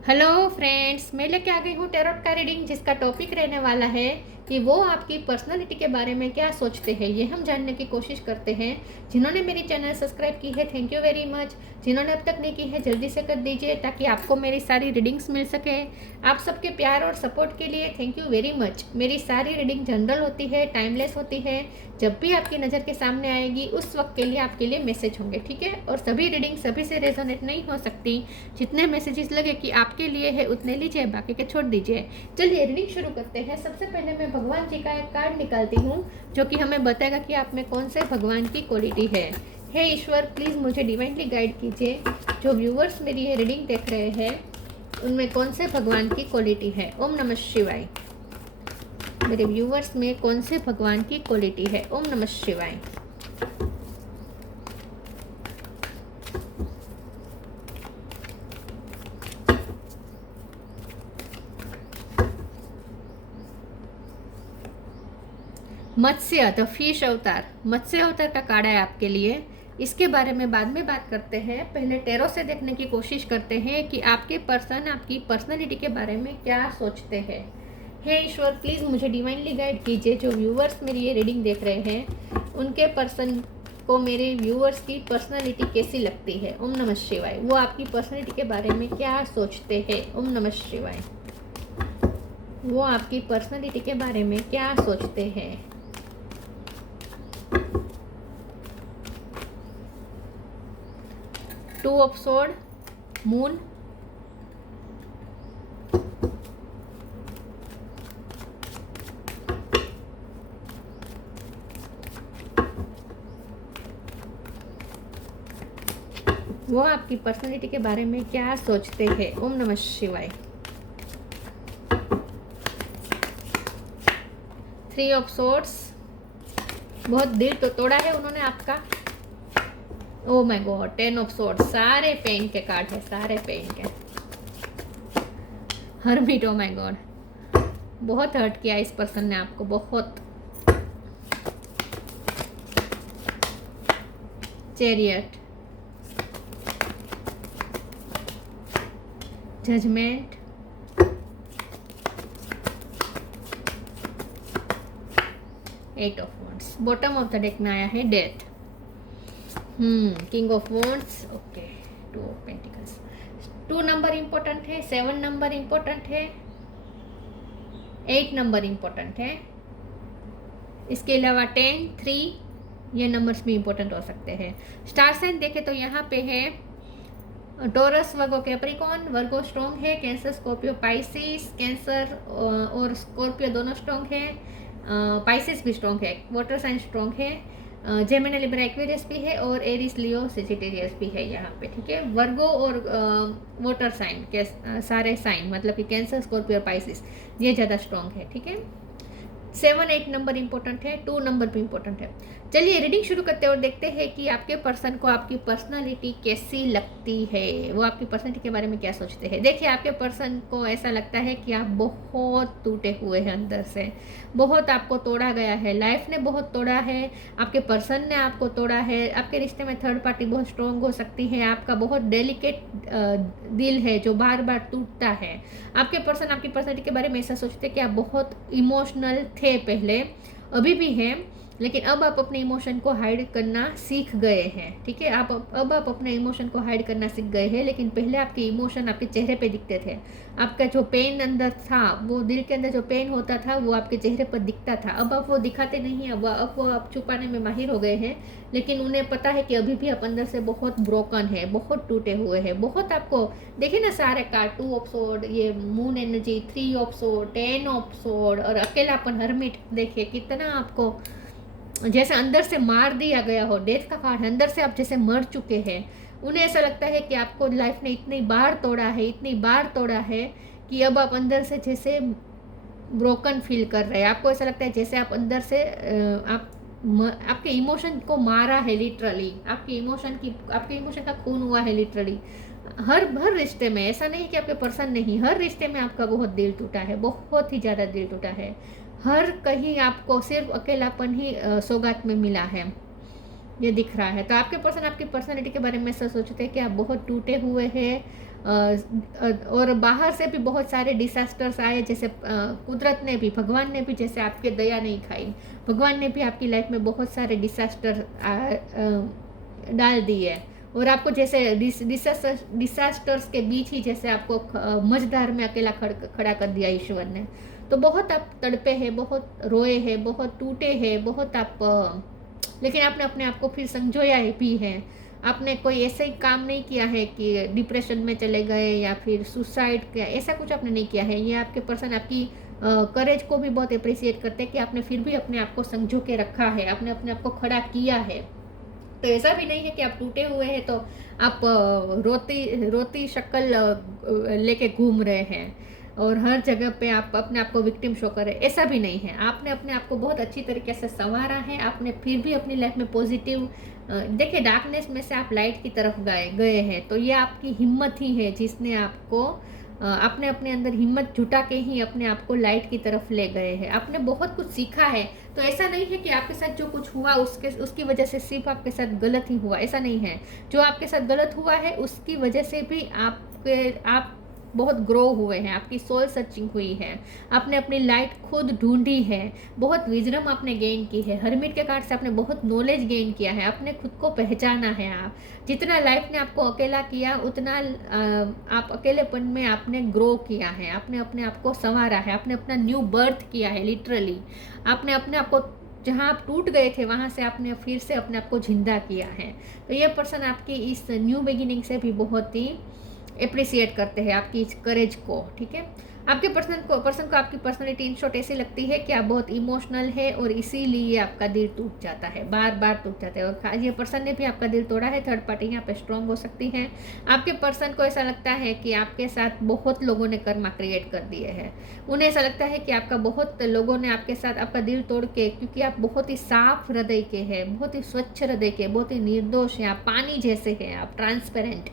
Hello friends, मैं लेके आ गई हूँ टैरोट का रीडिंग, जिसका टॉपिक रहने वाला है कि वो आपकी पर्सनालिटी के बारे में क्या सोचते हैं। ये हम जानने की कोशिश करते हैं। जिन्होंने मेरी चैनल सब्सक्राइब की है, थैंक यू वेरी मच। जिन्होंने अब तक नहीं की है, जल्दी से कर दीजिए ताकि आपको मेरी सारी रीडिंग्स मिल सके। आप सबके प्यार और सपोर्ट के लिए थैंक यू वेरी मच। मेरी सारी रीडिंग जनरल होती है, टाइमलेस होती है। जब भी आपकी नज़र के सामने आएगी उस वक्त के लिए आपके लिए मैसेज होंगे, ठीक है। और सभी रीडिंग सभी से रेजोनेट नहीं हो सकती। जितने मैसेजेस लगे कि आपके लिए है उतने लीजिए, बाकी के छोड़ दीजिए। चलिए रीडिंग शुरू करते हैं। सबसे पहले मैं भगवान जी का एक कार्ड निकालती हूँ जो कि हमें बताएगा कि आप में कौन से भगवान की क्वालिटी है। हे ईश्वर, प्लीज़ मुझे डिवाइनली गाइड कीजिए। जो व्यूवर्स मेरी ये रीडिंग देख रहे हैं उनमें कौन से भगवान की क्वालिटी है। ओम नमः शिवाय। मेरे व्यूवर्स में कौन से भगवान की क्वालिटी है। ओम नमः शिवाय। मत्स्य द फिश अवतार, मत्स्य अवतार का कार्ड है आपके लिए। इसके बारे में बाद में बात करते हैं। पहले टैरो से देखने की कोशिश करते हैं कि आपके पर्सन आपकी पर्सनालिटी के बारे में क्या सोचते हैं। हे ईश्वर, प्लीज़ मुझे डिवाइनली गाइड कीजिए। जो व्यूवर्स मेरी ये रीडिंग देख रहे हैं उनके पर्सन को मेरे व्यूवर्स की पर्सनालिटी कैसी लगती है। ओम नमः शिवाय। वो आपकी पर्सनालिटी के बारे में क्या सोचते हैं। ओम नमः शिवाय। वो आपकी पर्सनालिटी के बारे में क्या सोचते हैं। टू ऑफ स्वॉर्ड, मून, वो आपकी पर्सनालिटी के बारे में क्या सोचते हैं। ओम नमः शिवाय। थ्री ऑफ स्वॉर्ड्स, बहुत दिल तो तोड़ा है उन्होंने आपका। Oh my god, ten of swords, सारे पेन के कार्ड है, सारे पेन के। हर्मिट, ओ माय गॉड, बहुत हर्ट किया इस पर्सन ने आपको, बहुत। Chariot, judgement, eight of wands. Bottom of the deck में आया है death. King of wands, okay. Two of pentacles. 2 number important है, 7 नंबर इंपॉर्टेंट है, 8 नंबर इंपॉर्टेंट है। इसके अलावा 10, 3 ये नंबर्स भी इंपॉर्टेंट हो सकते हैं। स्टार साइन देखें तो यहाँ पे है टॉरस, वर्गो, कैप्रिकॉर्न। वर्गो स्ट्रॉन्ग है, कैंसर, स्कॉर्पियो, पाइसिस। कैंसर और स्कॉर्पियो दोनों स्ट्रॉन्ग है, पाइसिस भी स्ट्रॉन्ग है, वाटर साइन स्ट्रॉन्ग है, जेमिनी, लिब्रा, एक्वेरियस भी है, और एरिस, लियो, सेजिटेरियस भी है यहाँ पे, ठीक है। वर्गो और वाटर साइन के सारे साइन मतलब कि कैंसर, स्कॉर्पियो, पाइसिस ये ज़्यादा स्ट्रॉन्ग है, ठीक है। 7, 8 नंबर इंपॉर्टेंट है, 2 नंबर भी इंपॉर्टेंट है। चलिए रीडिंग शुरू करते हैं और देखते हैं कि आपके पर्सन को आपकी पर्सनालिटी कैसी लगती है। वो आपकी पर्सनालिटी के बारे में क्या सोचते हैं। देखिए, आपके पर्सन को ऐसा लगता है कि आप बहुत टूटे हुए हैं अंदर से, बहुत आपको तोड़ा गया है, लाइफ ने बहुत तोड़ा है, आपके पर्सन ने आपको तोड़ा है। आपके रिश्ते में थर्ड पार्टी बहुत स्ट्रॉन्ग हो सकती है, आपका बहुत डेलिकेट दिल है जो बार बार टूटता है। आपके पर्सन आपकी पर्सनालिटी के बारे में ऐसा सोचते हैं कि आप बहुत इमोशनल थे पहले, अभी भी हैं, लेकिन अब आप अपने इमोशन को हाइड करना सीख गए हैं, ठीक है। अब आप अपने इमोशन को हाइड करना सीख गए हैं, लेकिन पहले आपके इमोशन आपके चेहरे पे दिखते थे। आपका जो पेन अंदर था, वो दिल के अंदर जो पेन होता था वो आपके चेहरे पर दिखता था। अब आप वो दिखाते नहीं हैं, अब वो आप छुपाने में माहिर हो गए हैं, लेकिन उन्हें पता है कि अभी भी आप अंदर से बहुत ब्रोकन है, बहुत टूटे हुए हैं, बहुत। आपको देखिए ना सारे कार्ड, 2 ऑफ स्वॉर्ड, ये moon energy, 3 of sword, 10 of sword, और अकेलापन, हर्मिट। देखिए कितना आपको जैसे अंदर से मार दिया गया हो, डेथ का कार्ड है, अंदर से आप जैसे मर चुके हैं। उन्हें ऐसा लगता है कि आपको लाइफ ने इतनी बार तोड़ा है, इतनी बार तोड़ा है कि अब आप अंदर से जैसे ब्रोकन फील कर रहे हैं। आपको ऐसा लगता है जैसे आप अंदर से आपके इमोशन को मारा है लिटरली, आपके इमोशन का खून हुआ है लिटरली। हर रिश्ते में, ऐसा नहीं कि आपके पर्सन नहीं, हर रिश्ते में आपका बहुत दिल टूटा है, बहुत ही ज़्यादा दिल टूटा है। हर कहीं आपको सिर्फ अकेलापन ही सौगात में मिला है, ये दिख रहा है। तो आपके पर्सन आपकी पर्सनालिटी के बारे में ऐसा सोचते हैं कि आप बहुत टूटे हुए हैं, और बाहर से भी बहुत सारे डिसास्टर्स आए, जैसे कुदरत ने भी, भगवान ने भी जैसे आपके दया नहीं खाई, भगवान ने भी आपकी लाइफ में बहुत सारे डिसास्टर डाल दिए, और आपको जैसे डिसास्टर्स के बीच ही जैसे आपको मझधार में अकेला खड़ा कर दिया ईश्वर ने। तो बहुत आप तड़पे हैं, बहुत रोए हैं, बहुत टूटे हैं, बहुत आप लेकिन आपने अपने आप को फिर संजोया भी है। आपने कोई ऐसा ही काम नहीं किया है कि डिप्रेशन में चले गए या फिर सुसाइड किया, ऐसा कुछ आपने नहीं किया है। ये आपके पर्सन आपकी करेज को भी बहुत अप्रिसिएट करते हैं कि आपने फिर भी अपने आप को संजो के रखा है, आपने अपने आप को खड़ा किया है। तो ऐसा भी नहीं है कि आप टूटे हुए हैं तो आप रोती रोती शक्ल लेके घूम रहे हैं और हर जगह पे आप अपने आप को विक्टिम शो कर रहे हैं, ऐसा भी नहीं है। आपने अपने आप को बहुत अच्छी तरीके से संवारा है, आपने फिर भी अपनी लाइफ में पॉजिटिव, देखिए डार्कनेस में से आप लाइट की तरफ गए हैं। तो ये आपकी हिम्मत ही है जिसने आपको आपने अपने अंदर हिम्मत जुटा के ही अपने आप को लाइट की तरफ ले गए हैं। आपने बहुत कुछ सीखा है। तो ऐसा नहीं है कि आपके साथ जो कुछ हुआ उसकी वजह से सिर्फ आपके साथ गलत ही हुआ, ऐसा नहीं है। जो आपके साथ गलत हुआ है उसकी वजह से भी आप बहुत ग्रो हुए हैं, आपकी सोल सर्चिंग हुई है, आपने अपनी लाइट खुद ढूंढी है, बहुत विजडम आपने गेन की है। हरमिट के कार्ड से आपने बहुत नॉलेज गेन किया है, आपने खुद को पहचाना है। आप जितना लाइफ ने आपको अकेला किया उतना आप अकेलेपन में आपने ग्रो किया है, आपने अपने आप को संवारा है, आपने अपना न्यू बर्थ किया है। लिटरली आपने अपने आप को जहाँ आप टूट गए थे वहाँ से आपने फिर से अपने आप को जिंदा किया है। तो ये पर्सन आपकी इस न्यू बिगिनिंग से भी बहुत ही अप्रिसिएट करते हैं आपकी इस करेज को। ठीक है, आपके पर्सन को आपकी पर्सनैलिटी इन शॉर्ट ऐसी लगती है कि आप बहुत इमोशनल है और इसीलिए आपका दिल टूट जाता है, बार बार टूट जाता है। और ये पर्सन ने भी आपका दिल तोड़ा है, थर्ड पार्टी यहाँ पे स्ट्रॉन्ग हो सकती है। आपके पर्सन को ऐसा लगता है कि आपके साथ बहुत लोगों ने कर्मा क्रिएट कर दिए हैं। उन्हें ऐसा लगता है कि आपका बहुत लोगों ने आपके साथ आपका दिल तोड़ के, क्योंकि आप बहुत ही साफ हृदय के हैं, बहुत ही स्वच्छ हृदय के, बहुत ही निर्दोष हैं, आप पानी जैसे हैं, आप ट्रांसपेरेंट,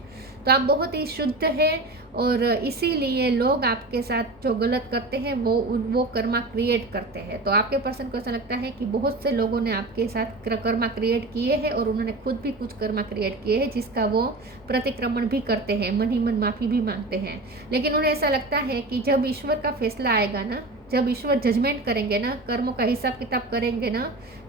तो आप बहुत ही शुद्ध है। और इसीलिए लोग आपके साथ जो गलत करते हैं वो कर्मा क्रिएट करते हैं। तो आपके पर्सन को ऐसा लगता है कि बहुत से लोगों ने आपके साथ कर्मा क्रिएट किए हैं और उन्होंने खुद भी कुछ कर्मा क्रिएट किए हैं जिसका वो प्रतिक्रमण भी करते हैं, मन ही मन माफ़ी भी मांगते हैं। लेकिन उन्हें ऐसा लगता है कि जब ईश्वर का फैसला आएगा ना, जब ईश्वर जजमेंट करेंगे ना, कर्मों का हिसाब किताब करेंगे ना,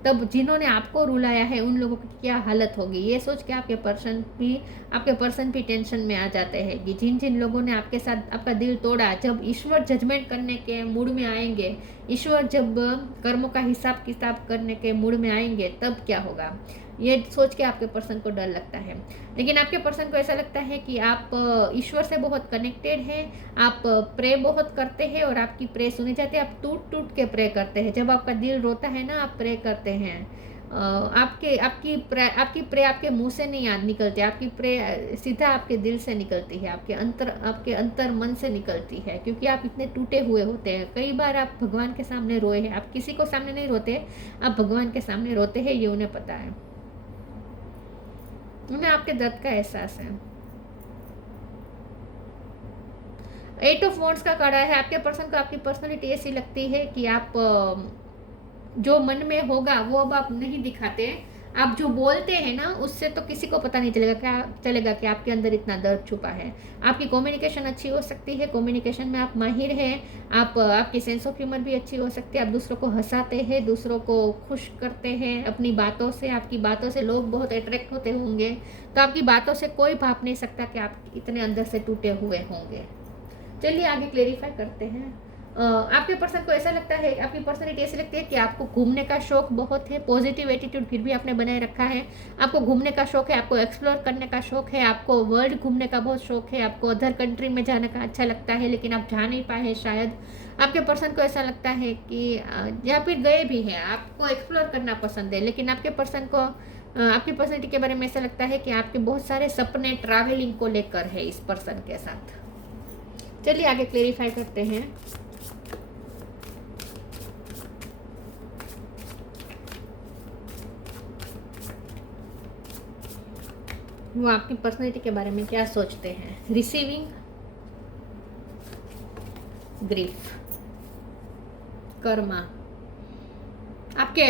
तब जिन्होंने आपको रुलाया है उन लोगों की क्या हालत होगी, ये सोच के आपके पर्सन भी टेंशन में आ जाते हैं कि जिन जिन लोगों ने आपके साथ आपका दिल तोड़ा, जब ईश्वर जजमेंट करने के मूड में आएंगे, ईश्वर जब कर्मों का हिसाब किताब करने के मूड में आएंगे, तब क्या होगा, ये सोच के आपके पर्सन को डर लगता है। लेकिन आपके पर्सन को ऐसा लगता है कि आप ईश्वर से बहुत कनेक्टेड हैं, आप प्रे बहुत करते हैं और आपकी प्रे सुनी जाती है। आप टूट टूट के प्रे करते हैं, जब आपका दिल रोता है ना, आप प्रे करते हैं। आपकी प्रे आपके मुंह से नहीं निकलती, आपकी प्रे सीधा आपके दिल से निकलती है, आपके अंतर मन से निकलती है, क्योंकि आप इतने टूटे हुए होते हैं। कई बार आप भगवान के सामने रोए हैं, आप किसी को सामने नहीं रोते, आप भगवान के सामने रोते हैं, ये उन्हें पता है, उन्हें आपके दर्द का एहसास है। 8 ऑफ वॉन्ड्स का कार्ड है। आपके पर्सन को आपकी पर्सनैलिटी ऐसी लगती है कि आप जो मन में होगा वो अब आप नहीं दिखाते, आप जो बोलते हैं ना उससे तो किसी को पता नहीं चलेगा कि आपके अंदर इतना दर्द छुपा है। आपकी कम्युनिकेशन अच्छी हो सकती है, कम्युनिकेशन में आप माहिर हैं, आपकी सेंस ऑफ ह्यूमर भी अच्छी हो सकती है, आप दूसरों को हंसाते हैं, दूसरों को खुश करते हैं अपनी बातों से, आपकी बातों से लोग बहुत अट्रैक्ट होते होंगे। तो आपकी बातों से कोई भाप नहीं सकता कि आप इतने अंदर से टूटे हुए होंगे। चलिए आगे क्लेरिफाई करते हैं। आपके पर्सन को ऐसा लगता है, आपकी पर्सनैलिटी ऐसी लगती है कि आपको घूमने का शौक बहुत है, पॉजिटिव एटीट्यूड फिर भी आपने बनाए रखा है। आपको घूमने का शौक है, आपको एक्सप्लोर करने का शौक है, आपको वर्ल्ड घूमने का बहुत शौक है, आपको अदर कंट्री में जाने का अच्छा लगता है, लेकिन आप जा नहीं पाए हैं शायद। आपके पर्सन को ऐसा लगता है कि या फिर गए भी हैं, आपको एक्सप्लोर करना पसंद है, लेकिन आपके पर्सन को आपकी पर्सनैलिटी के बारे में ऐसा लगता है कि आपके बहुत सारे सपने ट्रैवलिंग को लेकर है इस पर्सन के साथ। चलिए आगे क्लेरिफाई करते हैं। वो आपकी पर्सनैलिटी के बारे में क्या सोचते हैं। Receiving, grief, Karma. आपके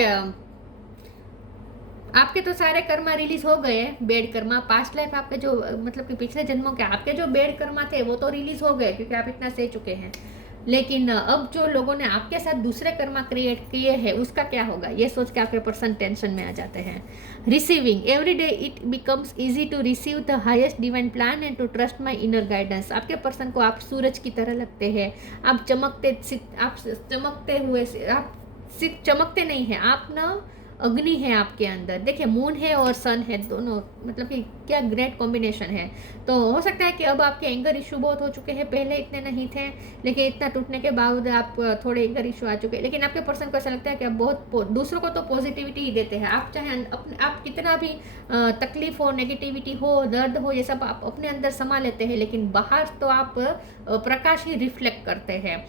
आपके तो सारे कर्मा रिलीज हो गए, बेड कर्मा, पास्ट लाइफ आपके जो मतलब कि पिछले जन्मों के आपके जो बेड कर्मा थे वो तो रिलीज हो गए क्योंकि आप इतना सह चुके हैं। लेकिन अब जो लोगों ने आपके साथ दूसरे कर्मा क्रिएट किए हैं उसका क्या होगा, ये सोच के आपके पर्सन टेंशन में आ जाते हैं। Receiving every day it becomes easy to receive the highest divine plan and to trust my inner guidance. आपके पर्सन को आप सूरज की तरह लगते हैं, आप चमकते हुए, आप सिर्फ चमकते नहीं हैं, आप ना अग्नि है आपके अंदर। देखिए मून है और सन है, दोनों मतलब कि क्या ग्रेट कॉम्बिनेशन है। तो हो सकता है कि अब आपके एंगर इशू बहुत हो चुके हैं, पहले इतने नहीं थे, लेकिन इतना टूटने के बावजूद आप थोड़े एंगर इशू आ चुके हैं। लेकिन आपके पर्सन को ऐसा लगता है कि आप बहुत दूसरों को तो पॉजिटिविटी ही देते हैं। आप चाहे आप कितना भी तकलीफ हो, नेगेटिविटी हो, दर्द हो, ये सब आप अपने अंदर समा लेते हैं, लेकिन बाहर तो आप प्रकाश ही रिफ्लेक्ट करते हैं।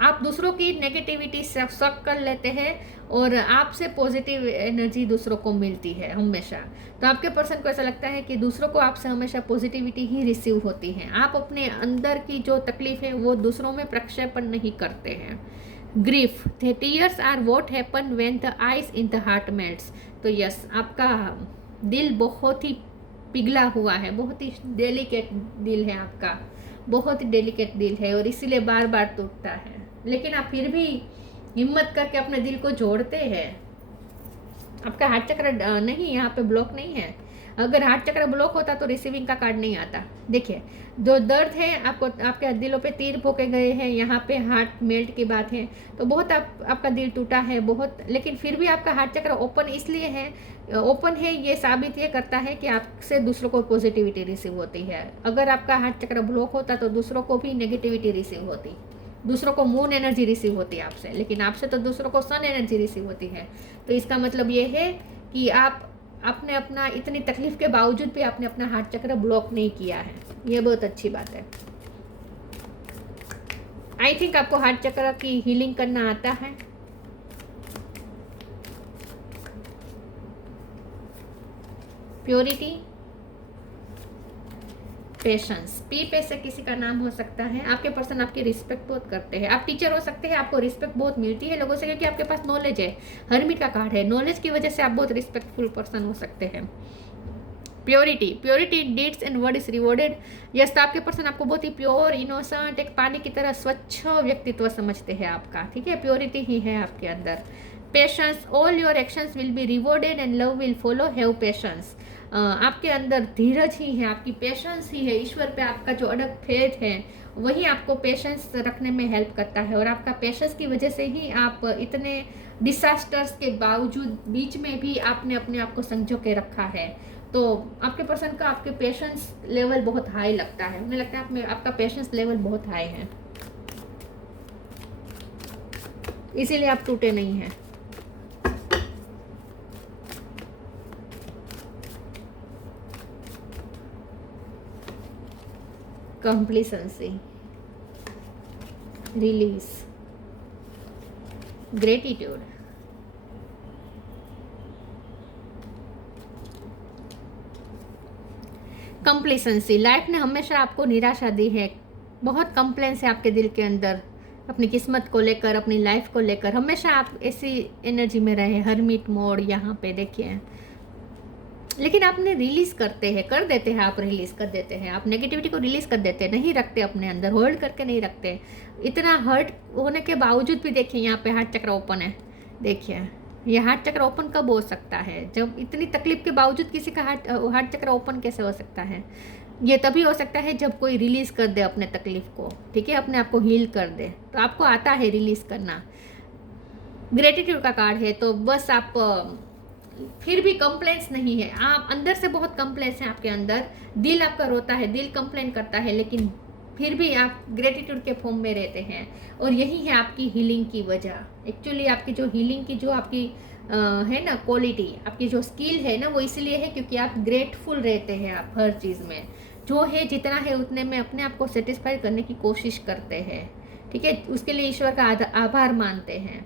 आप दूसरों की नेगेटिविटी सक कर लेते हैं और आपसे पॉजिटिव एनर्जी दूसरों को मिलती है हमेशा। तो आपके पर्सन को ऐसा लगता है कि दूसरों को आपसे हमेशा पॉजिटिविटी ही रिसीव होती है। आप अपने अंदर की जो तकलीफ है वो दूसरों में प्रक्षेपण नहीं करते हैं। Grief, the tears are what happen when the eyes in the heart melts. तो यस, आपका दिल बहुत ही पिघला हुआ है, बहुत ही डेलिकेट दिल है आपका, बहुत ही डेलिकेट दिल है और इसीलिए बार बार टूटता है। लेकिन आप फिर भी हिम्मत करके अपने दिल को जोड़ते हैं। आपका हार्ट चक्र नहीं, यहाँ पे ब्लॉक नहीं है। अगर हार्ट चक्र ब्लॉक होता तो रिसीविंग का कार्ड नहीं आता। देखिए जो दर्द है, आपको आपके दिलों पे तीर पोके गए हैं, यहाँ पे हार्ट मेल्ट की बात है, तो बहुत आपका दिल टूटा है बहुत। लेकिन फिर भी आपका हार्ट चक्र ओपन इसलिए है, ओपन है, ये साबित ये करता है कि आपसे दूसरों को पॉजिटिविटी रिसीव होती है। अगर आपका हार्ट चक्र ब्लॉक होता तो दूसरों को भी नेगेटिविटी रिसीव होती, दूसरों को मून एनर्जी रिसीव होती है आपसे, लेकिन आपसे तो दूसरों को सन एनर्जी रिसीव होती है। तो इसका मतलब ये है कि आपने अपना इतनी तकलीफ के बावजूद भी आपने अपना हार्ट चक्र ब्लॉक नहीं किया है, ये बहुत अच्छी बात है। आई थिंक आपको हार्ट चक्र की हीलिंग करना आता है। प्योरिटी, पेशेंस, पी पे से किसी का नाम हो सकता है। आपके पर्सन आपकी रिस्पेक्ट बहुत करते हैं। आप टीचर हो सकते हैं, आपको रिस्पेक्ट बहुत मिलती है लोगों से क्योंकि आपके पास नॉलेज है। हर्मिट का कार्ड है, नॉलेज की वजह से आप बहुत रिस्पेक्टफुल पर्सन हो सकते हैं। Purity, purity deeds and word is rewarded. Yes, तो आपके पर्सन आपको बहुत ही प्योर, इनोसेंट, एक पानी की तरह स्वच्छ व्यक्तित्व समझते हैं आपका, ठीक है, प्योरिटी ही है आपके अंदर। Patience, all your actions will be rewarded and love will follow, have patience. आपके अंदर धीरज ही है, आपकी पेशेंस ही है, ईश्वर पे आपका जो अड़ग फेथ है वही आपको पेशेंस रखने में हेल्प करता है। और आपका पेशेंस की वजह से ही आप इतने डिसास्टर्स के बावजूद बीच में भी आपने अपने आप को संजो के रखा है। तो आपके पर्सन का आपके पेशेंस लेवल बहुत हाई लगता है, मुझे लगता है आपका पेशेंस लेवल बहुत हाई है, इसीलिए आप टूटे नहीं हैं। कंप्लीसेंसी, रिलीज, ग्रेटिट्यूड, कंप्लीसेंसी, लाइफ ने हमेशा आपको निराशा दी है, बहुत कंप्लेंस है आपके दिल के अंदर अपनी किस्मत को लेकर, अपनी लाइफ को लेकर, हमेशा आप ऐसी एनर्जी में रहे, हर्मिट मोड यहाँ पे देखिए। लेकिन आपने रिलीज करते हैं, कर देते हैं, आप रिलीज कर देते हैं, आप नेगेटिविटी को रिलीज कर देते हैं, नहीं रखते अपने अंदर, होल्ड करके नहीं रखते। इतना हर्ट होने के बावजूद भी देखिए यहाँ पे हार्ट चक्र ओपन है। देखिए ये हार्ट चक्र ओपन कब हो सकता है, जब इतनी तकलीफ के बावजूद किसी का हार्ट चक्र ओपन कैसे हो सकता है? ये तभी हो सकता है जब कोई रिलीज कर दे अपने तकलीफ को, ठीक है, अपने आप को हील कर दे, तो आपको आता है रिलीज करना। ग्रेटिट्यूड का कार्ड है, तो बस आप फिर भी कंप्लेंट्स नहीं है, आप अंदर से बहुत कंप्लेंट्स हैं आपके अंदर, दिल आपका रोता है, दिल कंप्लेन करता है, लेकिन फिर भी आप ग्रेटिट्यूड के फॉर्म में रहते हैं। और यही है आपकी हीलिंग की वजह। एक्चुअली आपकी जो हीलिंग की जो आपकी है ना क्वालिटी, आपकी जो स्किल है ना, वो इसलिए है क्योंकि आप ग्रेटफुल रहते हैं। आप हर चीज़ में जो है, जितना है उतने में अपने आप को सेटिस्फाई करने की कोशिश करते हैं, ठीक है, उसके लिए ईश्वर का आभार मानते हैं।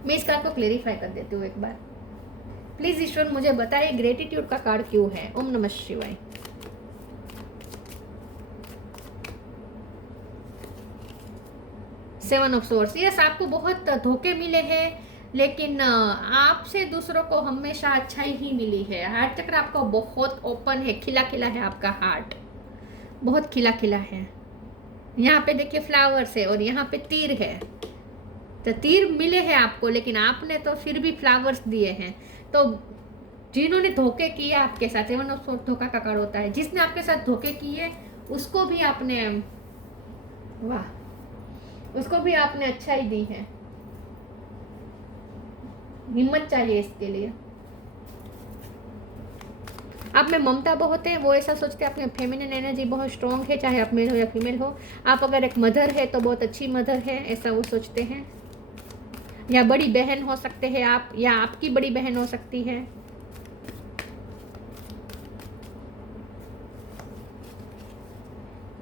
मैं इस कार्ड को क्लेरिफाई कर देती हूँ एक बार, प्लीज ईश्वर मुझे बताइए ग्रेटिट्यूड का कार्ड क्यों है। ओम नमः शिवाय। 7 ऑफ सोर्ड्स, यस आपको बहुत धोखे मिले हैं, लेकिन आपसे दूसरों को हमेशा अच्छाई ही मिली है। हार्ट चक्र आपका बहुत ओपन है, खिला खिला है, आपका हार्ट बहुत खिला खिला है। यहाँ पे देखिए फ्लावर्स है और यहाँ पे तीर है, तो तीर मिले हैं आपको, लेकिन आपने तो फिर भी फ्लावर्स दिए हैं। तो जिन्होंने धोखे किए आपके साथ, 7 ऑफ सोर्ड्स धोखा का कार्ड होता है, जिसने आपके साथ धोखे किए उसको भी आपने, वाह, उसको भी आपने अच्छाई दी है। हिम्मत चाहिए इसके लिए। आप में ममता बहुत है, वो ऐसा सोचते हैं, आपने फेमिनिन एनर्जी बहुत स्ट्रॉन्ग है, चाहे आप मेल हो या फीमेल हो। आप अगर एक मदर है तो बहुत अच्छी मदर है, ऐसा वो सोचते हैं। या बड़ी बहन हो सकते हैं आप, या आपकी बड़ी बहन हो सकती है।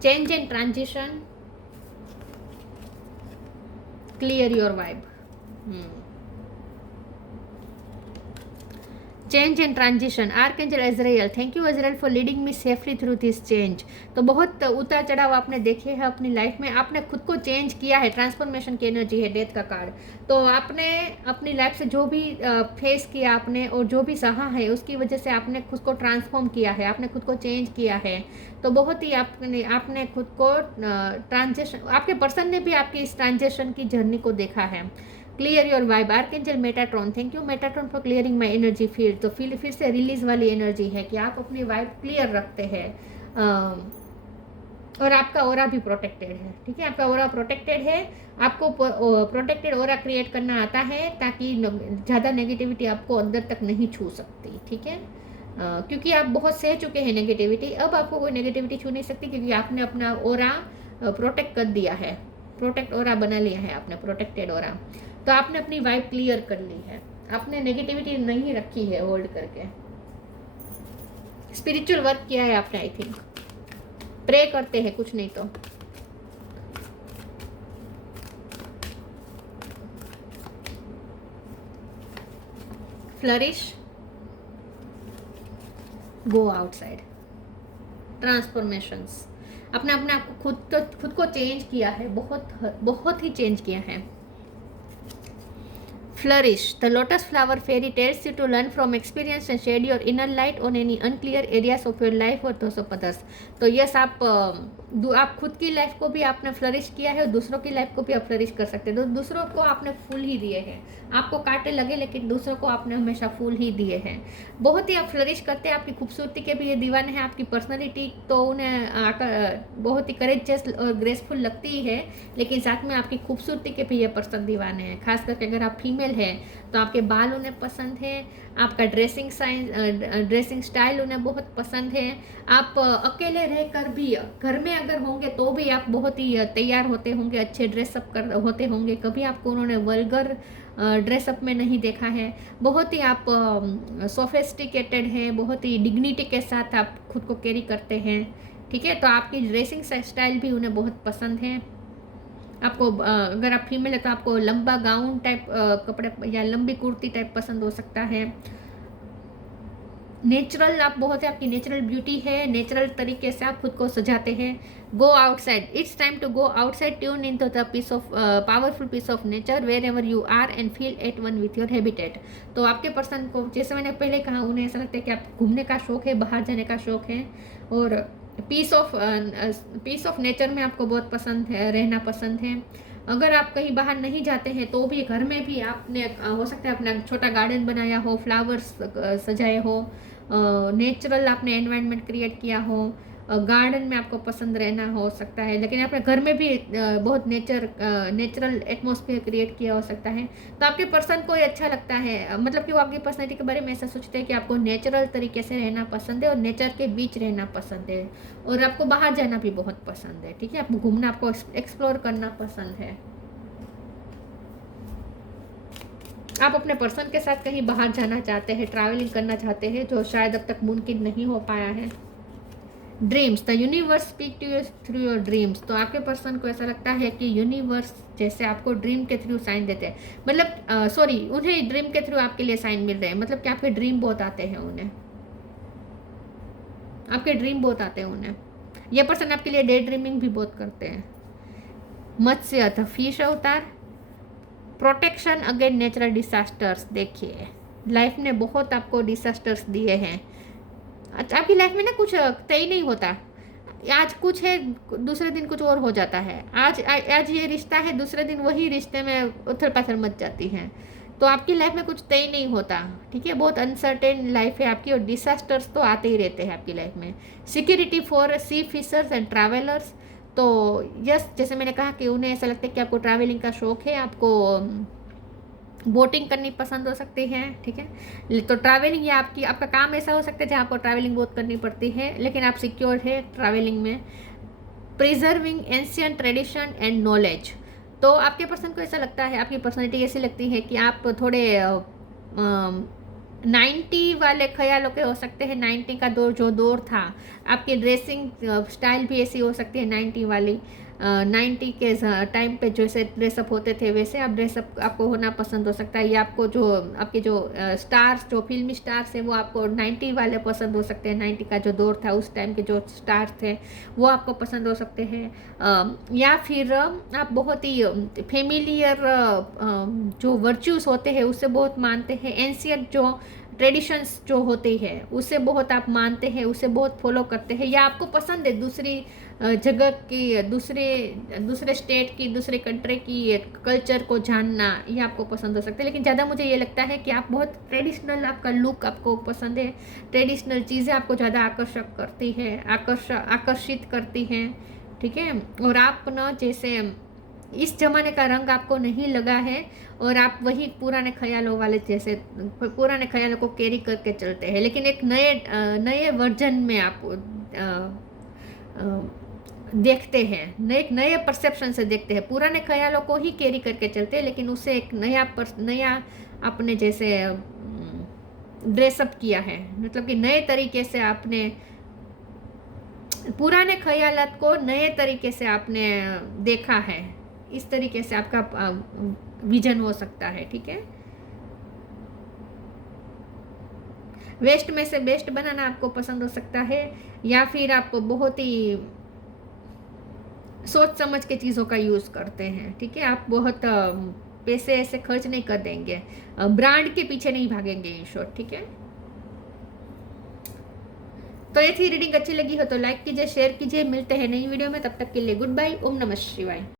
Change and transition, clear your vibe. Change and transition, archangel Azrael, thank you Azrael for leading me safely through this change. तो बहुत उतार चढ़ाव आपने देखे हैं अपनी लाइफ में, आपने खुद को चेंज किया है, ट्रांसफॉर्मेशन की एनर्जी है डेथ का कार्ड। तो आपने अपनी लाइफ से जो भी फेस किया आपने और जो भी सहा है, उसकी वजह से आपने खुद को ट्रांसफॉर्म किया है, आपने खुद को चेंज किया है। तो बहुत ही आपने खुद को ट्रांजेक्शन, आपके पर्सन ने भी आपकी इस ट्रांजेक्शन की जर्नी को देखा है। Clear your vibe, archangel Metatron, thank you Metatron for clearing my energy field. तो फिर से रिलीज वाली एनर्जी है कि आप अपनी वाइब क्लियर रखते हैं, और आपका ओरा भी प्रोटेक्टेड है। ठीक है, आपका ओरा प्रोटेक्टेड है, आपको प्रोटेक्टेड ओरा क्रिएट करना आता है, ताकि ज़्यादा नेगेटिविटी आपको अंदर तक नहीं छू सकती। ठीक है, क्योंकि आप बहुत सह चुके हैं नेगेटिविटी, अब आपको कोई नेगेटिविटी छू नहीं सकती, क्योंकि आपने अपना ओरा प्रोटेक्ट कर दिया है, प्रोटेक्ट ओरा बना लिया है आपने, प्रोटेक्टेड ओरा। तो आपने अपनी वाइब क्लियर कर ली है, आपने नेगेटिविटी नहीं रखी है होल्ड करके। स्पिरिचुअल वर्क किया है आपने, आई थिंक प्रे करते हैं, कुछ नहीं तो। फ्लरिश, गो आउटसाइड, ट्रांसफॉर्मेशंस, अपने अपने आप को खुद को चेंज किया है, बहुत ही चेंज किया है। Flourish. The lotus flower fairy tells you to learn from experience and shed your inner light on any unclear areas of your life or those of others. तो यस, आप खुद की लाइफ को भी आपने फ्लरिश किया है और दूसरों की लाइफ को भी आप फ्लरिश कर सकते हैं। तो दूसरों को आपने फूल ही दिए हैं, आपको कांटे लगे, लेकिन दूसरों को आपने हमेशा फूल ही दिए हैं। बहुत ही आप फ्लरिश करते हैं, आपकी खूबसूरती के भी ये दीवाने हैं, आपकी पर्सनैलिटी तो उन्हें बहुत ही करेजियस और ग्रेसफुल लगती ही है, लेकिन साथ में आपकी खूबसूरती के भी ये पर्सन दीवाने हैं। खास करके अगर आप फीमेल है तो आपके बाल उन्हें पसंद है, आपका ड्रेसिंग स्टाइल उन्हें बहुत पसंद है। आप अकेले रहकर भी घर में अगर होंगे तो भी आप बहुत ही तैयार होते होंगे, अच्छे ड्रेसअप होते होंगे, कभी आपको उन्होंने वल्गर ड्रेसअप में नहीं देखा है। बहुत ही आप सोफिस्टिकेटेड हैं, बहुत ही डिग्निटी के साथ आप खुद को कैरी करते हैं। ठीक है, तो आपकी ड्रेसिंग स्टाइल भी उन्हें बहुत पसंद है। आपको अगर आप फीमेल है तो आपको लंबा गाउन टाइप कपड़े या लंबी कुर्ती टाइप पसंद हो सकता है। नेचुरल आप बहुत है, आपकी नेचुरल ब्यूटी है, नेचुरल तरीके से आप खुद को सजाते हैं। Go outside, it's time to go outside, tune in to the peace of powerful peace of nature wherever you are and feel at one with your habitat. तो आपके पर्सन को, जैसे मैंने पहले कहा, उन्हें ऐसा लगता है कि आप घूमने का शौक है, बाहर जाने का शौक है, और पीस ऑफ नेचर में आपको बहुत पसंद है, रहना पसंद है। अगर आप कहीं बाहर नहीं जाते हैं तो भी घर में भी आपने हो सकता है अपना छोटा गार्डन बनाया हो, फ्लावर्स सजाए हो, नेचुरल आपने एनवायरनमेंट क्रिएट किया हो, गार्डन में आपको पसंद रहना हो सकता है, लेकिन अपने घर में भी बहुत नेचुरल एटमॉस्फेयर क्रिएट किया हो सकता है। तो आपके पर्सन को ये अच्छा लगता है, मतलब कि वो आपकी पर्सनैलिटी के बारे में ऐसा सोचते हैं कि आपको नेचुरल तरीके से रहना पसंद है और नेचर के बीच रहना पसंद है, और आपको बाहर जाना भी बहुत पसंद है। ठीक है, आपको घूमना, आपको एक्सप्लोर करना पसंद है। आप अपने पर्सन के साथ कहीं बाहर जाना चाहते हैं, ट्रैवलिंग करना चाहते हैं, जो शायद अब तक मुमकिन नहीं हो पाया है। Dreams, the universe speak to you through your dreams. तो आपके पर्सन को ऐसा लगता है कि यूनिवर्स जैसे आपको ड्रीम के थ्रू साइन देते हैं, मतलब उन्हें ड्रीम के थ्रू आपके लिए साइन मिल रहे हैं, मतलब कि आपके ड्रीम बहुत आते हैं उन्हें, आपके ड्रीम बहुत आते हैं उन्हें। यह पर्सन आपके लिए डे ड्रीमिंग भी बहुत करते हैं। मत्स्य अथवा फिश अवतार, प्रोटेक्शन अगेंस्ट नेचुरल डिसास्टर्स। देखिए लाइफ ने बहुत आपको डिसास्टर्स दिए हैं। अच्छा, आपकी लाइफ में ना कुछ तय नहीं होता, आज कुछ है दूसरे दिन कुछ और हो जाता है। आज ये रिश्ता है, दूसरे दिन वही रिश्ते में उथल पाथल मच जाती है। तो आपकी लाइफ में कुछ तय नहीं होता, ठीक है। बहुत अनसर्टेन लाइफ है आपकी और डिसास्टर्स तो आते ही रहते हैं आपकी लाइफ में। Security for sea fishers and travellers. तो यस, जैसे मैंने कहा कि उन्हें ऐसा लगता है कि आपको ट्रैवलिंग का शौक है, आपको बोटिंग करनी पसंद हो सकती है, ठीक है। तो ट्रैवलिंग या आपका काम ऐसा हो सकता है जहाँ आपको ट्रैवलिंग बहुत करनी पड़ती है, लेकिन आप सिक्योर है ट्रैवलिंग में। Preserving ancient tradition and knowledge. तो आपके पर्सन को ऐसा लगता है, आपकी पर्सनैलिटी ऐसी लगती है कि आप थोड़े 90 वाले ख्यालों के हो सकते हैं। 90 का जो दौर था, आपकी ड्रेसिंग स्टाइल भी ऐसी हो सकती है 90 वाली। 90 के टाइम पे जैसे ड्रेसअप होते थे वैसे आप ड्रेसअप आपको होना पसंद हो सकता है। या आपके जो स्टार्स, जो फिल्मी स्टार्स हैं वो आपको 90 वाले पसंद हो सकते हैं। 90 का जो दौर था उस टाइम के जो स्टार्स थे वो आपको पसंद हो सकते हैं। या फिर आप बहुत ही फेमिलियर जो वर्च्यूज़ होते हैं उससे बहुत मानते हैं। एंशियंट जो ट्रेडिशंस जो होती है उसे बहुत आप मानते हैं, उसे बहुत फॉलो करते हैं। या आपको पसंद है दूसरी जगह की, दूसरे स्टेट की, दूसरे कंट्री की कल्चर को जानना, ये आपको पसंद हो सकता है। लेकिन ज़्यादा मुझे ये लगता है कि आप बहुत ट्रेडिशनल, आपका लुक आपको पसंद है। ट्रेडिशनल चीज़ें आपको ज़्यादा आकर्षक करती है, आकर्षित करती हैं, ठीक है। और आप ना जैसे इस जमाने का रंग आपको नहीं लगा है और आप वही पुराने ख्यालों वाले जैसे पुराने ख्यालों को कैरी करके चलते हैं, लेकिन एक नए वर्जन में आप देखते हैं, नए परसेप्शन से देखते हैं। पुराने ख्यालों को ही कैरी करके चलते हैं, लेकिन उसे एक नया आपने जैसे ड्रेसअप किया है, मतलब कि नए तरीके से आपने पुराने ख्यालात को नए तरीके से आपने देखा है। इस तरीके से आपका विजन हो सकता है, ठीक है। वेस्ट में से बेस्ट बनाना आपको पसंद हो सकता है, या फिर आप बहुत ही सोच समझ के चीज़ों का यूज़ करते हैं, ठीक है। आप बहुत पैसे ऐसे खर्च नहीं कर देंगे, ब्रांड के पीछे नहीं भागेंगे इन शॉर्ट, ठीक है। तो ये थी रीडिंग, अच्छी लगी हो तो लाइक कीजिए, शेयर कीजिए। मिलते हैं नई वीडियो में, तब तक के लिए गुड बाय। ओम नमः शिवाय।